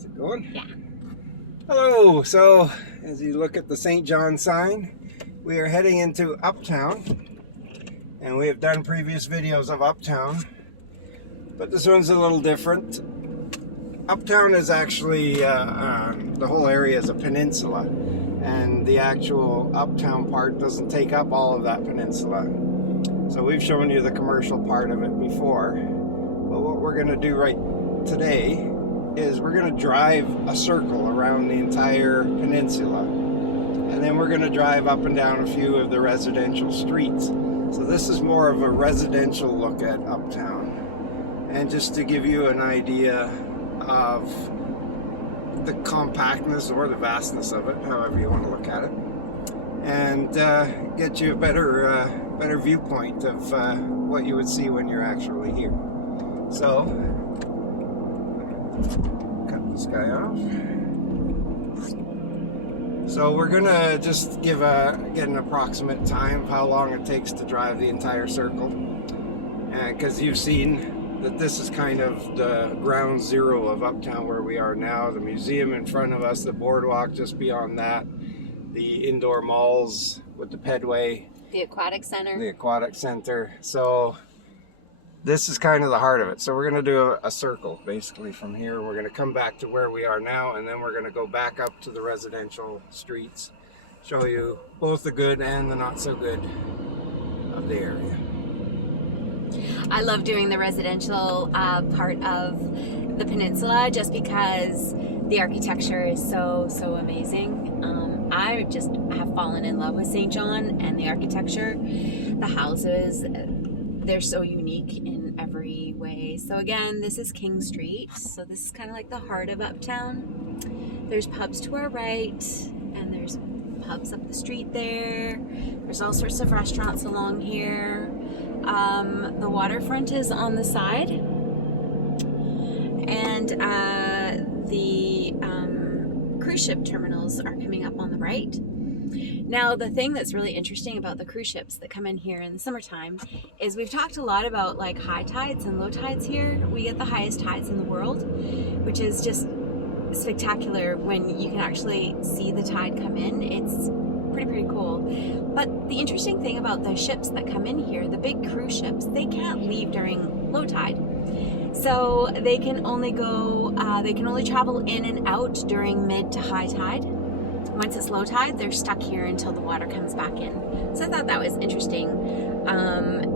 Is it going? Yeah. Hello. So as you look at the St. John sign, we are heading into Uptown, and we have done previous videos of Uptown, but this one's a little different. Uptown is actually the whole area is a peninsula, and the actual Uptown part doesn't take up all of that peninsula. So we've shown you the commercial part of it before, but what we're going to do right today is we're going to drive a circle around the entire peninsula, and then we're going to drive up and down a few of the residential streets. So this is more of a residential look at Uptown, and just to give you an idea of the compactness or the vastness of it, however you want to look at it, and get you a better viewpoint of what you would see when you're actually here. So cut this guy off. So we're gonna just get an approximate time of how long it takes to drive the entire circle, and because you've seen that this is kind of the ground zero of Uptown where we are now. The museum in front of us, the boardwalk just beyond that, the indoor malls with the pedway, The aquatic center. So this is kind of the heart of it. So we're going to do a circle basically from here. We're going to come back to where we are now, and then we're going to go back up to the residential streets, show you both the good and the not so good of the area. I love doing the residential part of the peninsula just because the architecture is so amazing. I just have fallen in love with St. John and the architecture. The houses, they're so unique in every way. So again, this is King Street. So this is kind of like the heart of Uptown. There's pubs to our right, and there's pubs up the street there. There's all sorts of restaurants along here. The waterfront is on the side, and the cruise ship terminals are coming up on the right. Now, the thing that's really interesting about the cruise ships that come in here in the summertime is we've talked a lot about like high tides and low tides here. We get the highest tides in the world, which is just spectacular when you can actually see the tide come in. It's pretty cool. But the interesting thing about the ships that come in here, the big cruise ships, they can't leave during low tide. So they can only travel in and out during mid to high tide. Once it's low tide, they're stuck here until the water comes back in. So I thought that was interesting.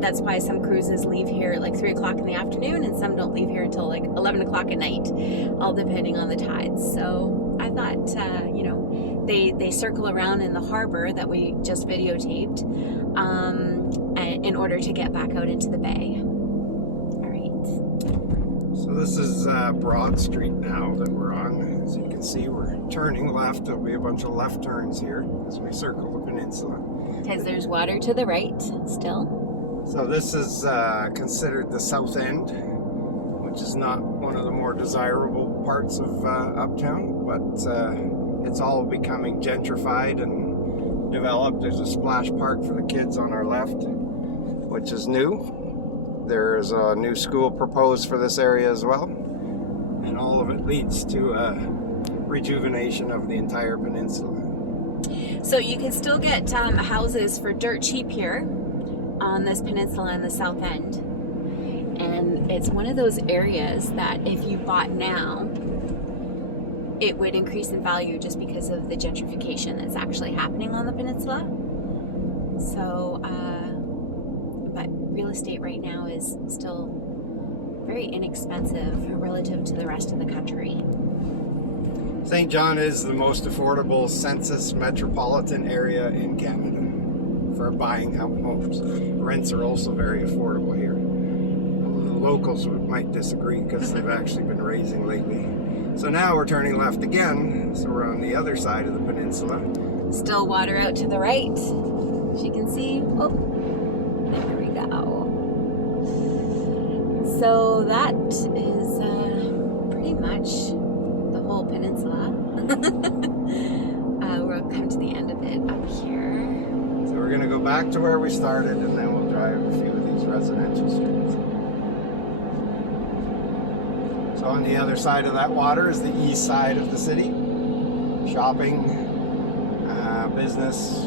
That's why some cruises leave here at like 3 o'clock in the afternoon, and some don't leave here until like 11 o'clock at night, all depending on the tides. So I thought, they circle around in the harbor that we just videotaped in order to get back out into the bay. All right. So this is Broad Street now that we're on. As you can see, we're turning left. There'll be a bunch of left turns here as we circle the peninsula. Because there's water to the right still. So this is considered the south end, which is not one of the more desirable parts of Uptown, but it's all becoming gentrified and developed. There's a splash park for the kids on our left, which is new. There's a new school proposed for this area as well, and all of it leads to a rejuvenation of the entire peninsula. So you can still get houses for dirt cheap here on this peninsula in the south end, and it's one of those areas that if you bought now, it would increase in value just because of the gentrification that's actually happening on the peninsula. So, but real estate right now is still very inexpensive relative to the rest of the country. St. John is the most affordable census metropolitan area in Canada for buying homes. Rents are also very affordable here. The locals might disagree because they've actually been raising lately. So now we're turning left again, so we're on the other side of the peninsula. Still water out to the right, as you can see. Oh, there we go. So that is pretty much the whole peninsula. We'll come to the end of it up here. So we're going to go back to where we started, and then we'll drive a few of these residential streets. So on the other side of that water is the east side of the city. Shopping, business,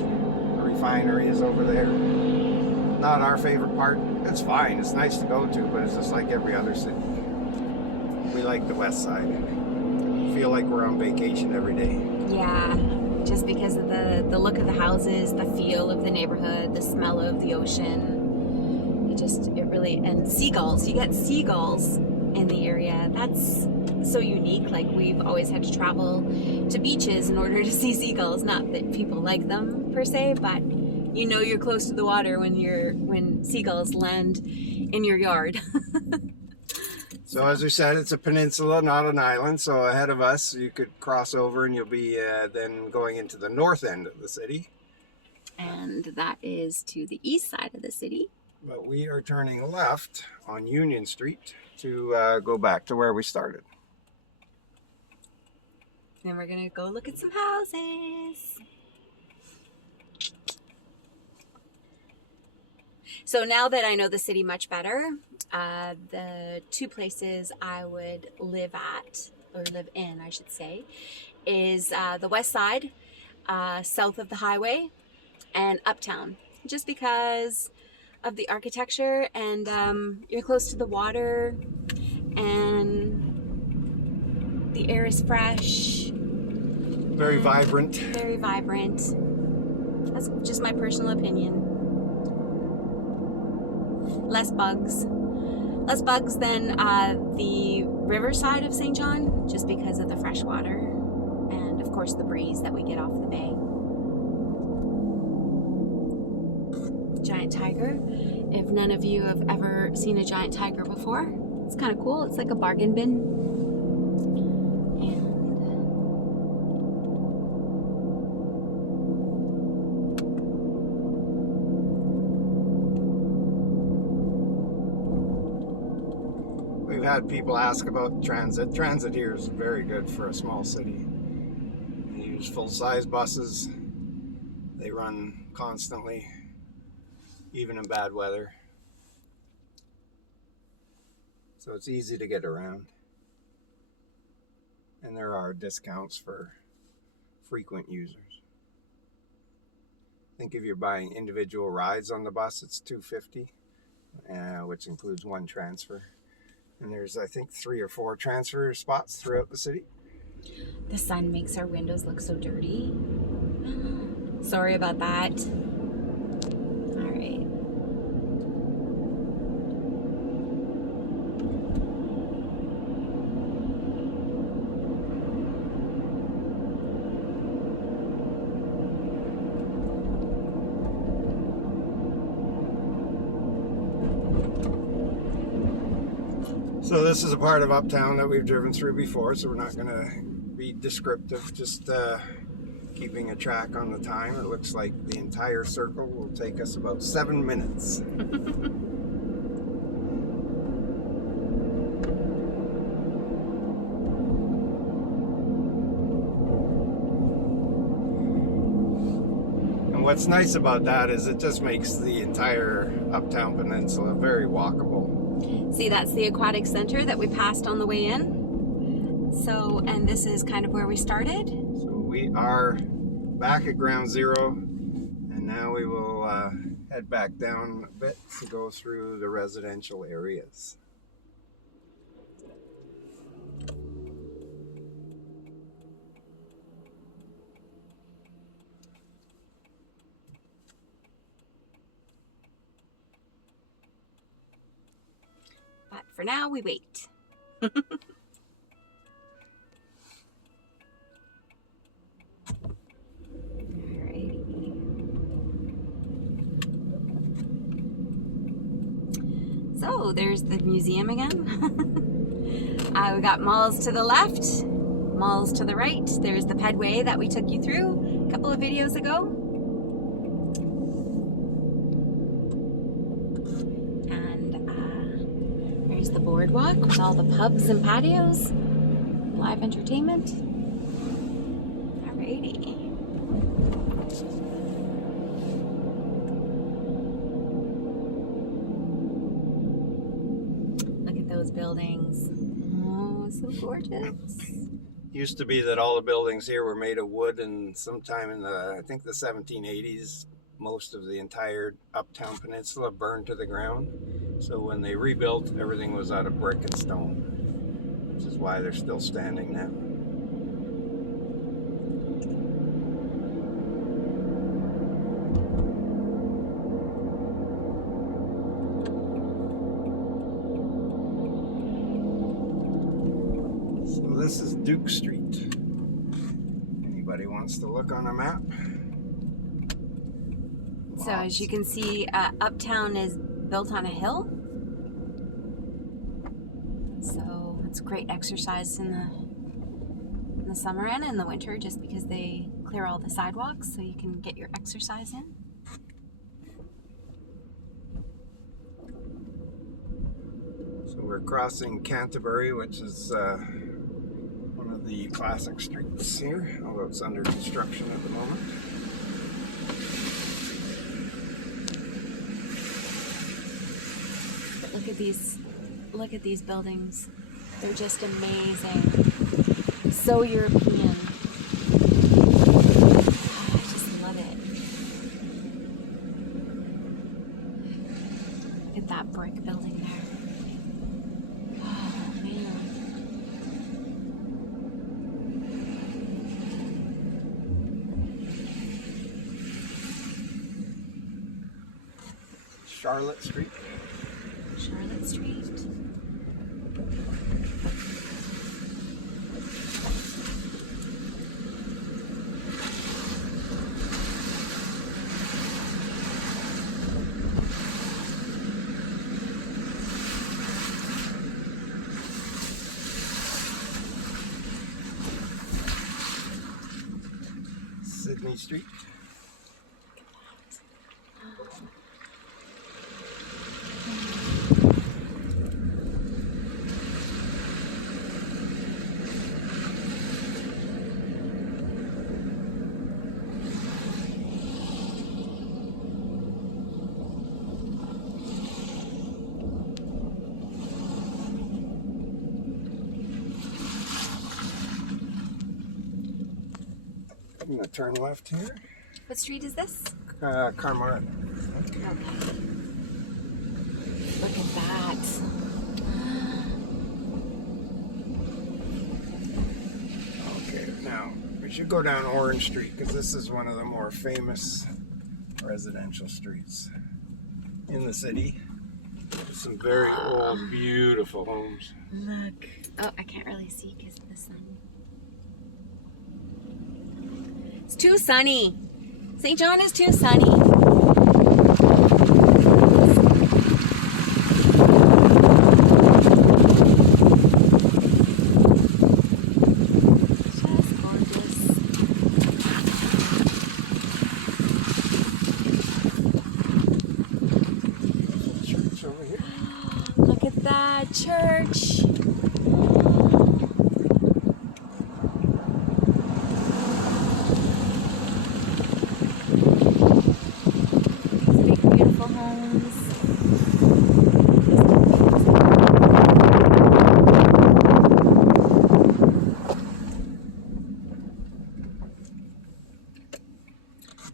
refinery is over there. Not our favorite part. It's fine, it's nice to go to, but it's just like every other city. We like the west side. Feel like we're on vacation every day. Yeah, just because of the look of the houses, the feel of the neighborhood, the smell of the ocean. It really, and seagulls. You get seagulls in the area. That's so unique. Like, we've always had to travel to beaches in order to see seagulls. Not that people like them per se, but you know you're close to the water when seagulls land in your yard. So as we said, it's a peninsula, not an island. So ahead of us, you could cross over and you'll be then going into the north end of the city. And that is to the east side of the city. But we are turning left on Union Street to go back to where we started. Then we're gonna go look at some houses. So now that I know the city much better, the two places I would live at, or live in, I should say, is the west side, south of the highway, and Uptown. Just because of the architecture, and you're close to the water, and the air is fresh. Very vibrant. Very vibrant. That's just my personal opinion. Less bugs. Less bugs than the riverside of St. John, just because of the fresh water and, of course, the breeze that we get off the bay. Giant tiger. If none of you have ever seen a giant tiger before, it's kind of cool. It's like a bargain bin. And we've had people ask about transit. Transit here is very good for a small city. They use full-size buses. They run constantly, even in bad weather. So it's easy to get around. And there are discounts for frequent users. I think if you're buying individual rides on the bus, it's $2.50, which includes one transfer. And there's, I think, 3 or 4 transfer spots throughout the city. the sun makes our windows look so dirty. Sorry about that. All right. So this is a part of Uptown that we've driven through before, so we're not going to be descriptive, just keeping a track on the time. It looks like the entire circle will take us about 7 minutes. And what's nice about that is it just makes the entire Uptown Peninsula very walkable. See, that's the aquatic center that we passed on the way in. So, and this is kind of where we started. So we are back at ground zero, and now we will head back down a bit to go through the residential areas. But for now, we wait. So there's the museum again. We got malls to the left, malls to the right. There's the pedway that we took you through a couple of videos ago. And there's the boardwalk with all the pubs and patios, live entertainment. Alrighty. Buildings. Oh, So gorgeous. Used to be that all the buildings here were made of wood, and sometime in the, I think the 1780s, most of the entire Uptown Peninsula burned to the ground. So when they rebuilt, everything was out of brick and stone, which is why they're still standing now. So this is Duke Street. Anybody wants to look on a map? So as you can see, Uptown is built on a hill. So it's great exercise in the summer and in the winter, just because they clear all the sidewalks so you can get your exercise in. So we're crossing Canterbury, which is one of the classic streets here, although it's under construction at the moment. But look at these buildings. They're just amazing. So European. I just love it. Look at that brick building there. Oh man. Charlotte Street. Charlotte Street. Sydney Street. I'm gonna turn left here. What street is this? Carmart. Okay. Look at that. Okay, now we should go down Orange Street because this is one of the more famous residential streets in the city. Some very old, beautiful homes. Look. Oh, I can't really see because of the sun. It's too sunny. St. John is too sunny. Just gorgeous. Church over here. Look at that church. Beautiful homes.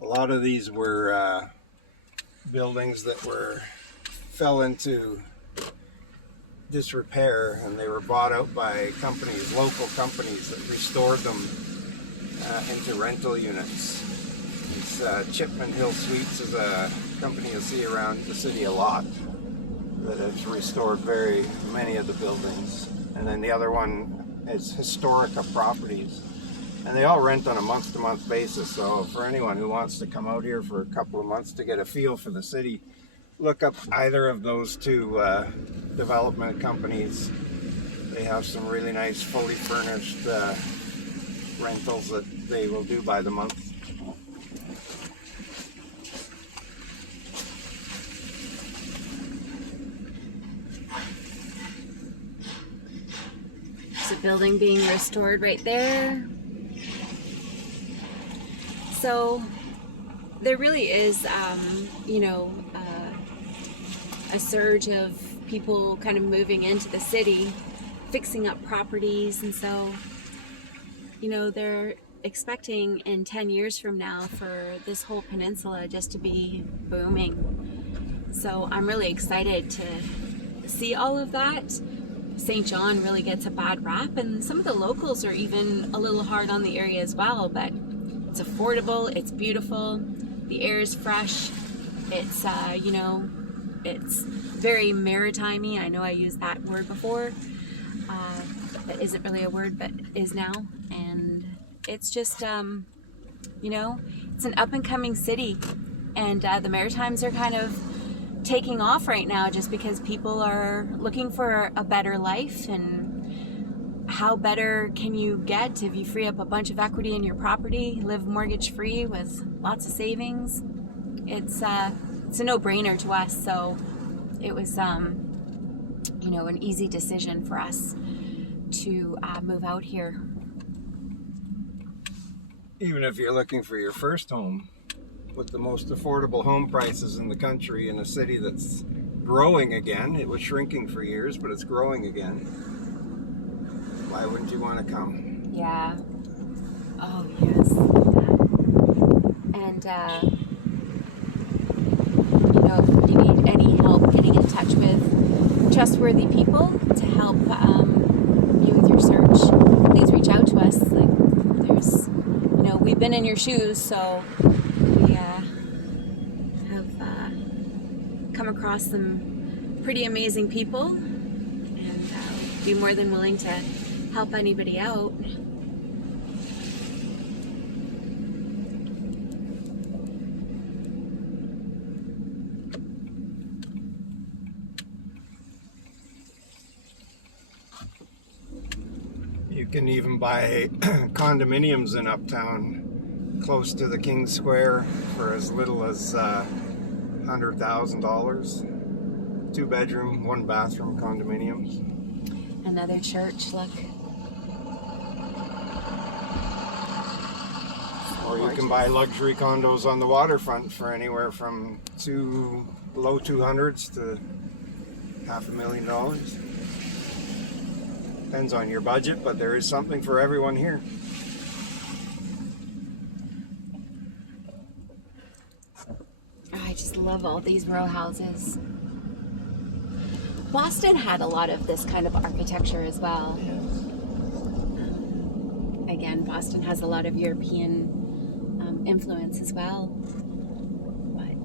A lot of these were buildings that fell into disrepair, and they were bought out by companies, local companies, that restored them into rental units. Chipman Hill Suites is a company you'll see around the city a lot that has restored very many of the buildings. And then the other one is Historica Properties, and they all rent on a month-to-month basis. So for anyone who wants to come out here for a couple of months to get a feel for the city, look up either of those two development companies. They have some really nice fully furnished rentals that they will do by the month. There's a building being restored right there. So there really is, a surge of people kind of moving into the city fixing up properties, and so, you know, they're expecting in 10 years from now for this whole peninsula just to be booming. So I'm really excited to see all of that. St. John really gets a bad rap, and some of the locals are even a little hard on the area as well, but it's affordable, it's beautiful, the air is fresh, it's, you know, it's very maritime-y. I know I used that word before. That isn't really a word, but is now. And it's just, you know, it's an up-and-coming city. And the Maritimes are kind of taking off right now just because people are looking for a better life. And how better can you get if you free up a bunch of equity in your property, live mortgage-free with lots of savings? It's a no-brainer to us. So it was, you know, an easy decision for us to move out here. Even if you're looking for your first home, with the most affordable home prices in the country in a city that's growing again, it was shrinking for years, but it's growing again. Why wouldn't you want to come? Yeah. Oh, yes. And, you know, if you need any help getting in touch with trustworthy people to help you with your search, please reach out to us. Like, there's, you know, we've been in your shoes, so we have come across some pretty amazing people, and be more than willing to help anybody out. You can even buy condominiums in Uptown close to the King Square for as little as $100,000. 2-bedroom, 1-bathroom condominiums. Another church, look. Or you can buy luxury condos on the waterfront for anywhere from low 200s to $500,000. Depends on your budget, but there is something for everyone here. I just love all these row houses. Boston had a lot of this kind of architecture as well. Again, Boston has a lot of European influence as well. But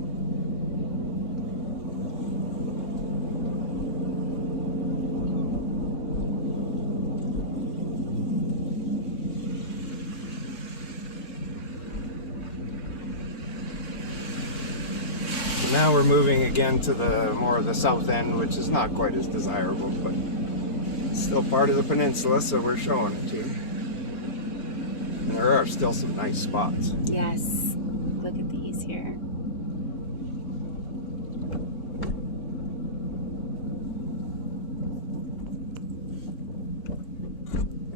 now we're moving again to the more of the south end, which is not quite as desirable, but it's still part of the peninsula, so we're showing it to you. And there are still some nice spots. yes, look at these here.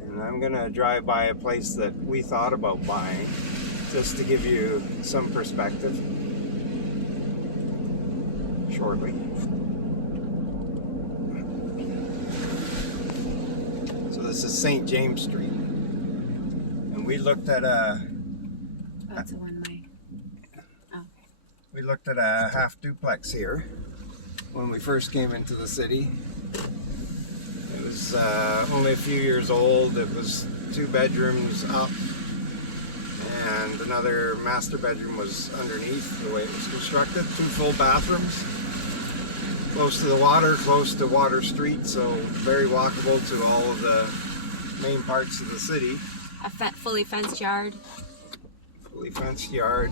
And I'm gonna drive by a place that we thought about buying, just to give you some perspective shortly. So this is St. James Street, and we looked at a That's a one-way. Okay. we looked at a half duplex here when we first came into the city. It was only a few years old. It was 2 bedrooms up, and another master bedroom was underneath the way it was constructed. 2 full bathrooms, close to the water, close to Water Street, so very walkable to all of the main parts of the city. A fully fenced yard. Fully fenced yard.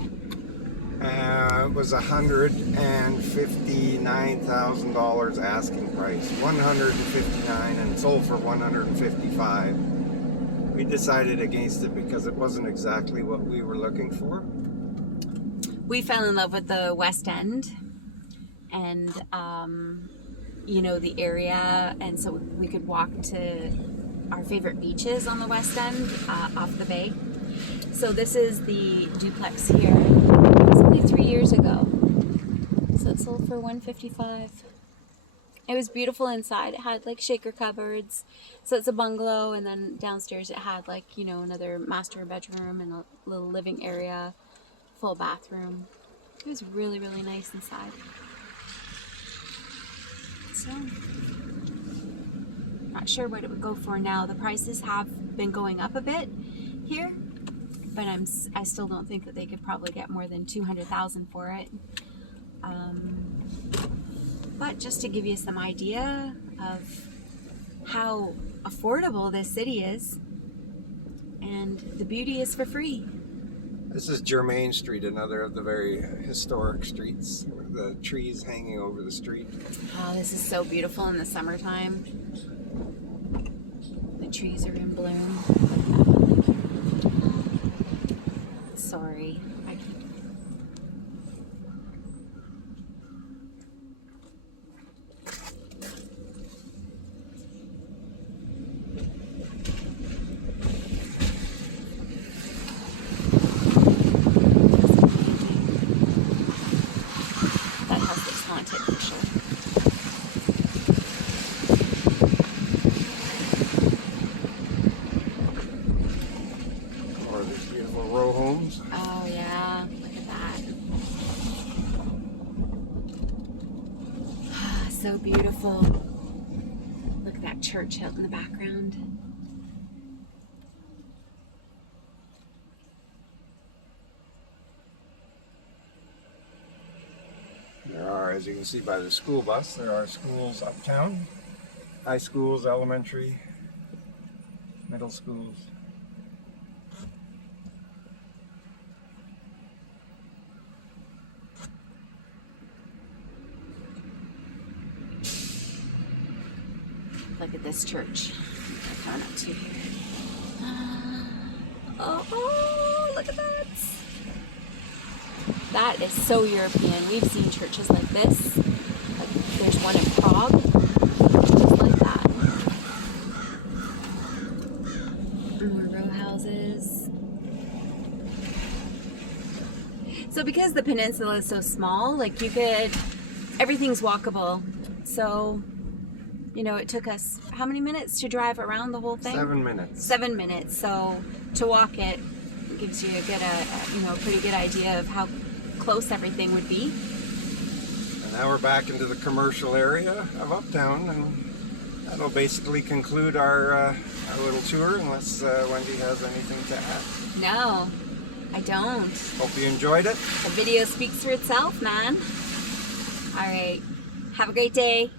It was $159,000 asking price. $159,000 and sold for $155,000. We decided against it because it wasn't exactly what we were looking for. We fell in love with the West End, and you know, the area, and so we could walk to our favorite beaches on the West End, off the bay. So this is the duplex here. It was only 3 years ago, so it sold for $155,000, It was beautiful inside. It had like shaker cupboards. So it's a bungalow, and then downstairs it had like, you know, another master bedroom and a little living area, full bathroom. It was really, really nice inside. So, not sure what it would go for now. The prices have been going up a bit here, but I still don't think that they could probably get more than $200,000 for it. But just to give you some idea of how affordable this city is, and the beauty is for free. This is Germain Street, another of the very historic streets, with the trees hanging over the street. Oh, this is so beautiful in the summertime. The trees are in bloom. Sorry. Oh yeah, look at that. So beautiful. Look at that church out in the background. There are, as you can see by the school bus, there are schools uptown. High schools, elementary, middle schools. Look at this church we're coming up to here. Oh, look at that. That is so European. We've seen churches like this. Like, there's one in Prague, just like that. More row houses. So because the peninsula is so small, like everything's walkable. So, you know, it took us how many minutes to drive around the whole thing? 7 minutes. 7 minutes. So to walk it gives you a pretty good idea of how close everything would be. And now we're back into the commercial area of Uptown, and that'll basically conclude our little tour, unless Wendy has anything to add. No, I don't. Hope you enjoyed it. The video speaks for itself, man. All right. Have a great day.